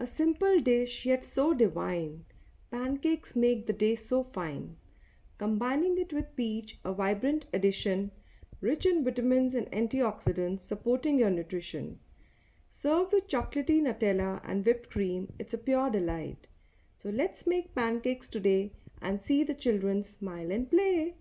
A simple dish yet so divine, pancakes make the day so fine. Combining it with peach, a vibrant addition, rich in vitamins and antioxidants supporting your nutrition. Served with chocolatey Nutella and whipped cream, it's a pure delight. So let's make pancakes today and see the children smile and play.